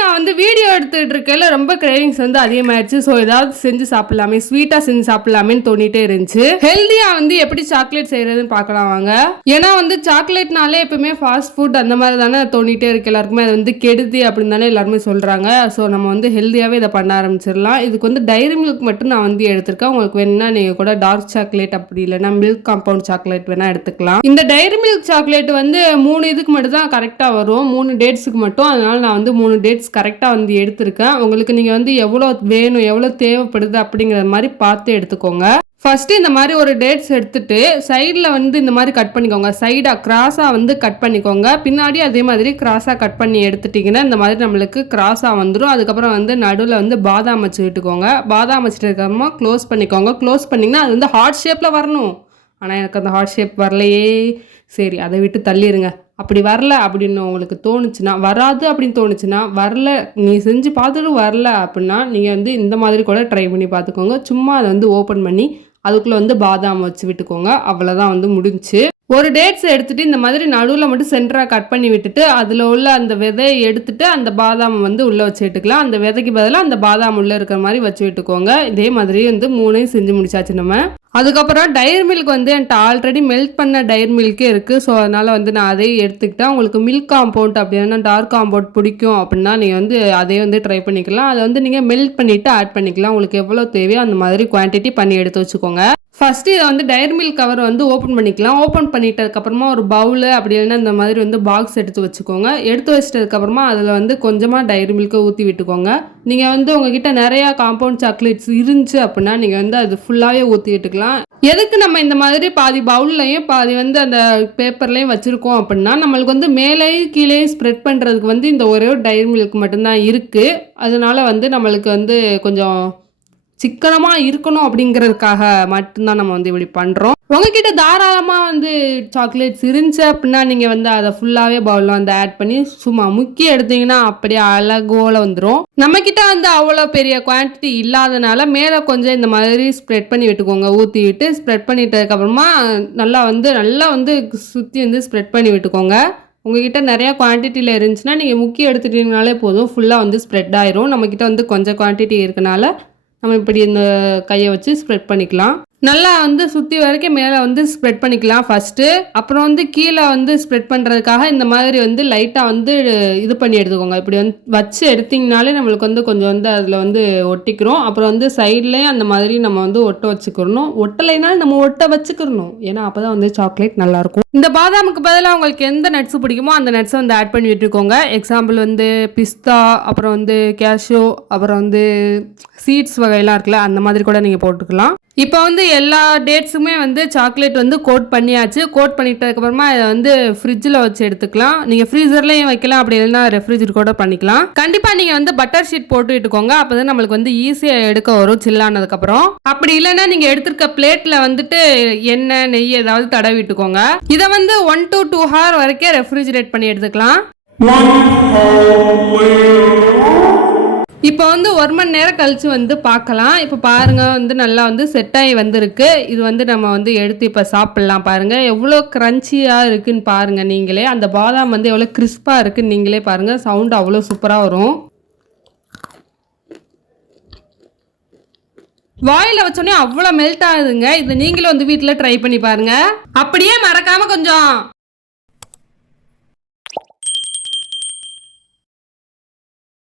நான் வந்து வீடியோ எடுத்துகிட்டு இருக்கேன்ல ரொம்ப கிரேவிங்ஸ் வந்து அதிகமாகிடுச்சு. ஸோ ஏதாவது செஞ்சு சாப்பிடலாமே, ஸ்வீட்டாக செஞ்சு சாப்பிடலாமேன்னு தோணிட்டே இருந்துச்சு. ஹெல்த்தியாக வந்து எப்படி சாக்லேட் செய்கிறதுன்னு பார்க்கலாம் வாங்க. ஏன்னா வந்து சாக்லேட்னாலே எப்பவுமே ஃபாஸ்ட் ஃபுட் அந்த மாதிரி தானே தோணிட்டே இருக்கு எல்லாருக்குமே. அது வந்து கெடுதி அப்படின்னு தானே எல்லாருமே சொல்கிறாங்க. ஸோ நம்ம வந்து ஹெல்த்தியாகவே இதை பண்ண ஆரம்பிச்சிடலாம். இதுக்கு வந்து டைரி மில்க் மட்டும் நான் வந்து எடுத்திருக்கேன். உங்களுக்கு வேணும்னா நீங்கள் கூட டார்க் சாக்லேட் அப்படி இல்லைன்னா மில்க் காம்பவுண்ட் சாக்லேட் வேணால் எடுத்துக்கலாம். இந்த டைரி மில்க் சாக்லேட் வந்து 3 இதுக்கு மட்டும் தான் கரெக்டாக வரும், 3 டேட்ஸுக்கு மட்டும். அதனால் நான் வந்து 3 டேட்ஸ் கரெக்டாக வந்து எடுத்திருக்கேன். உங்களுக்கு நீங்கள் வந்து எவ்வளோ வேணும், எவ்வளோ தேவைப்படுது அப்படிங்கிற மாதிரி பார்த்து எடுத்துக்கோங்க. ஃபஸ்ட்டு இந்த மாதிரி ஒரு டேட்ஸ் எடுத்துட்டு சைடில் வந்து இந்த மாதிரி கட் பண்ணிக்கோங்க. சைடாக கிராஸாக வந்து கட் பண்ணிக்கோங்க. பின்னாடி அதே மாதிரி கிராஸாக கட் பண்ணி எடுத்துட்டிங்கன்னா இந்த மாதிரி நம்மளுக்கு கிராஸாக வந்துடும். அதுக்கப்புறம் வந்து நடுவில் வந்து பாதாம் வச்சு விட்டுக்கோங்க. பாதாம் வச்சுட்டு க்ளோஸ் பண்ணிக்கோங்க. க்ளோஸ் பண்ணிங்கன்னா அது வந்து ஹார்ட் ஷேப்பில் வரணும். ஆனால் எனக்கு அந்த ஹார்ட் ஷேப் வரலையே. சரி, அதை விட்டு தள்ளிடுங்க. அப்படி வரல அப்படின்னு உங்களுக்கு தோணுச்சுன்னா, வராது அப்படின்னு தோணுச்சுன்னா, வரல நீ செஞ்சு பார்த்துட்டு வரல அப்படின்னா நீங்கள் வந்து இந்த மாதிரி கூட ட்ரை பண்ணி பார்த்துக்கோங்க. சும்மா அதை வந்து ஓப்பன் பண்ணி அதுக்குள்ளே வந்து பாதாம் வச்சு விட்டுக்கோங்க. அவ்வளோதான், வந்து முடிஞ்சு. ஒரு டேட்ஸ் எடுத்துகிட்டு இந்த மாதிரி நடுவில் மட்டும் சென்டராக கட் பண்ணி விட்டுட்டு அதில் உள்ள அந்த விதையை எடுத்துட்டு அந்த பாதாம் வந்து உள்ளே வச்சு விட்டுக்கலாம். அந்த விதைக்கு பதிலாக அந்த பாதாம் உள்ளே இருக்கிற மாதிரி வச்சு விட்டுக்கோங்க. இதே மாதிரி வந்து 3ஐயும் செஞ்சு முடிச்சாச்சு நம்ம. அதுக்கப்புறம் டைரி மில்க் வந்து என்கிட்ட ஆல்ரெடி மெல்ட் பண்ண டைரி மில்க்கே இருக்குது. ஸோ அதனால் வந்து நான் அதையும் எடுத்துக்கிட்டேன். உங்களுக்கு மில்க் காம்பவுண்ட் அப்படின்னா டார்க் காம்பவுண்ட் பிடிக்கும் அப்படின்னா நீங்கள் வந்து அதே வந்து ட்ரை பண்ணிக்கலாம். அதை வந்து நீங்கள் மெல்ட் பண்ணிவிட்டு ஆட் பண்ணிக்கலாம். உங்களுக்கு எவ்வளோ தேவையோ அந்த மாதிரி குவான்டிட்டி பண்ணி எடுத்து வச்சுக்கோங்க. ஃபஸ்ட்டு இதை வந்து டைரி மில்க் கவர் வந்து ஓப்பன் பண்ணிக்கலாம். ஓப்பன் பண்ணிட்டதுக்கப்புறமா ஒரு பவுலு அப்படி இல்லைன்னா இந்த மாதிரி வந்து பாக்ஸ் எடுத்து வச்சுக்கோங்க. எடுத்து வச்சிட்டதுக்கப்புறமா அதில் வந்து கொஞ்சமாக டைரி மில்க்கை ஊற்றி விட்டுக்கோங்க. நீங்கள் வந்து உங்ககிட்ட நிறையா காம்பவுண்ட் சாக்லேட்ஸ் இருந்துச்சு அப்படின்னா நீங்கள் வந்து அது ஃபுல்லாகவே ஊற்றி விட்டுக்கலாம். எதுக்கு நம்ம இந்த மாதிரி பாதி பவுல்லையும் பாதி வந்து அந்த பேப்பர்லையும் வச்சுருக்கோம் அப்படின்னா நம்மளுக்கு வந்து மேலேயும் கீழேயும் ஸ்ப்ரெட் பண்ணுறதுக்கு வந்து இந்த ஒரே ஒரு டைரி மில்க் மட்டும்தான் இருக்குது. அதனால வந்து நம்மளுக்கு வந்து கொஞ்சம் சிக்கனமாக இருக்கணும் அப்படிங்கிறதுக்காக மட்டும்தான் நம்ம வந்து இப்படி பண்ணுறோம். உங்ககிட்ட தாராளமாக வந்து சாக்லேட்ஸ் இருந்துச்சு அப்படின்னா நீங்கள் வந்து அதை ஃபுல்லாகவே பவுலில் வந்து ஆட் பண்ணி சும்மா முக்கி எடுத்தீங்கன்னா அப்படியே அழகோல வந்துடும். நம்மக்கிட்ட வந்து அவ்வளோ பெரிய குவான்டிட்டி இல்லாதனால மேலே கொஞ்சம் இந்த மாதிரி ஸ்ப்ரெட் பண்ணி விட்டுக்கோங்க. ஊற்றி விட்டு ஸ்ப்ரெட் பண்ணிட்டதுக்கப்புறமா நல்லா வந்து சுற்றி வந்து ஸ்ப்ரெட் பண்ணி விட்டுக்கோங்க. உங்ககிட்ட நிறையா குவான்டிட்டியில் இருந்துச்சுன்னா நீங்கள் முக்கி எடுத்துட்டீங்கனாலே போதும், ஃபுல்லாக வந்து ஸ்ப்ரெட் ஆயிரும். நம்மக்கிட்ட வந்து கொஞ்சம் குவான்டிட்டி இருக்கனால நம்ம இப்படி இந்த கையை வச்சு ஸ்ப்ரெட் பண்ணிக்கலாம். நல்லா வந்து சுற்றி வரைக்கும் மேலே வந்து ஸ்ப்ரெட் பண்ணிக்கலாம் ஃபஸ்ட்டு. அப்புறம் வந்து கீழே வந்து ஸ்ப்ரெட் பண்ணுறதுக்காக இந்த மாதிரி வந்து லைட்டாக வந்து இது பண்ணி எடுத்துக்கோங்க. இப்படி வந்து வச்சு எடுத்திங்கனாலே நம்மளுக்கு வந்து கொஞ்சம் வந்து அதில் வந்து ஒட்டிக்கிறோம். அப்புறம் வந்து சைட்லேயும் அந்த மாதிரி நம்ம வந்து ஒட்ட வச்சுக்கிறணும். ஒட்டலைனாலும் நம்ம ஒட்ட வச்சுக்கிறணும். ஏன்னா அப்போ தான் வந்து சாக்லேட் நல்லாயிருக்கும். இந்த பாதாமுக்கு பதிலாக உங்களுக்கு எந்த நட்ஸ் பிடிக்குமோ அந்த நட்ஸை வந்து ஆட் பண்ணி விட்டுக்கோங்க. எக்ஸாம்பிள் வந்து பிஸ்தா, அப்புறம் வந்து கேஷ்யூ, அப்புறம் வந்து சீட்ஸ் வகையெல்லாம் இருக்குல்ல, அந்த மாதிரி கூட நீங்கள் போட்டுக்கலாம். இப்போ வந்து எல்லா டேட்ஸுமே வந்து சாக்லேட் வந்து கோட் பண்ணியாச்சு. கோட் பண்ணிட்டதுக்கப்புறமா இதை வந்து ஃப்ரிட்ஜில் வச்சு எடுத்துக்கலாம். நீங்கள் ஃப்ரீசர்லேயும் வைக்கலாம், அப்படி இல்லைன்னா ரெஃப்ரிஜரேட்டர் கூட பண்ணிக்கலாம். கண்டிப்பாக நீங்கள் வந்து பட்டர் ஷீட் போட்டு விட்டுக்கோங்க. அப்போ தான் நம்மளுக்கு வந்து ஈஸியாக எடுக்க வரும் சில்லானதுக்கப்புறம். அப்படி இல்லைன்னா நீங்கள் எடுத்துருக்க பிளேட்டில் வந்துட்டு எண்ணெய் நெய் ஏதாவது தடவி விட்டுக்கோங்க. இதை வந்து 1 to 2 hour வரைக்கும் ரெஃப்ரிஜரேட் பண்ணி எடுத்துக்கலாம். இப்போ வந்து 1 மணி நேரம் கழிச்சு வந்து பார்க்கலாம். இப்போ பாருங்கள் வந்து நல்லா வந்து செட் ஆகி வந்திருக்கு. இது வந்து நம்ம வந்து எடுத்து இப்போ சாப்பிட்லாம். பாருங்கள் எவ்வளோ க்ரன்ச்சியாக இருக்குன்னு பாருங்கள் நீங்களே. அந்த பாதாம் வந்து எவ்வளோ கிறிஸ்பாக இருக்குன்னு நீங்களே பாருங்கள். சவுண்டு அவ்வளோ சூப்பராக வரும். வாயில் வச்சோடனே அவ்வளோ மெல்ட் ஆகுதுங்க. இதை நீங்களும் வந்து வீட்டில் ட்ரை பண்ணி பாருங்கள். அப்படியே மறக்காமல் கொஞ்சம்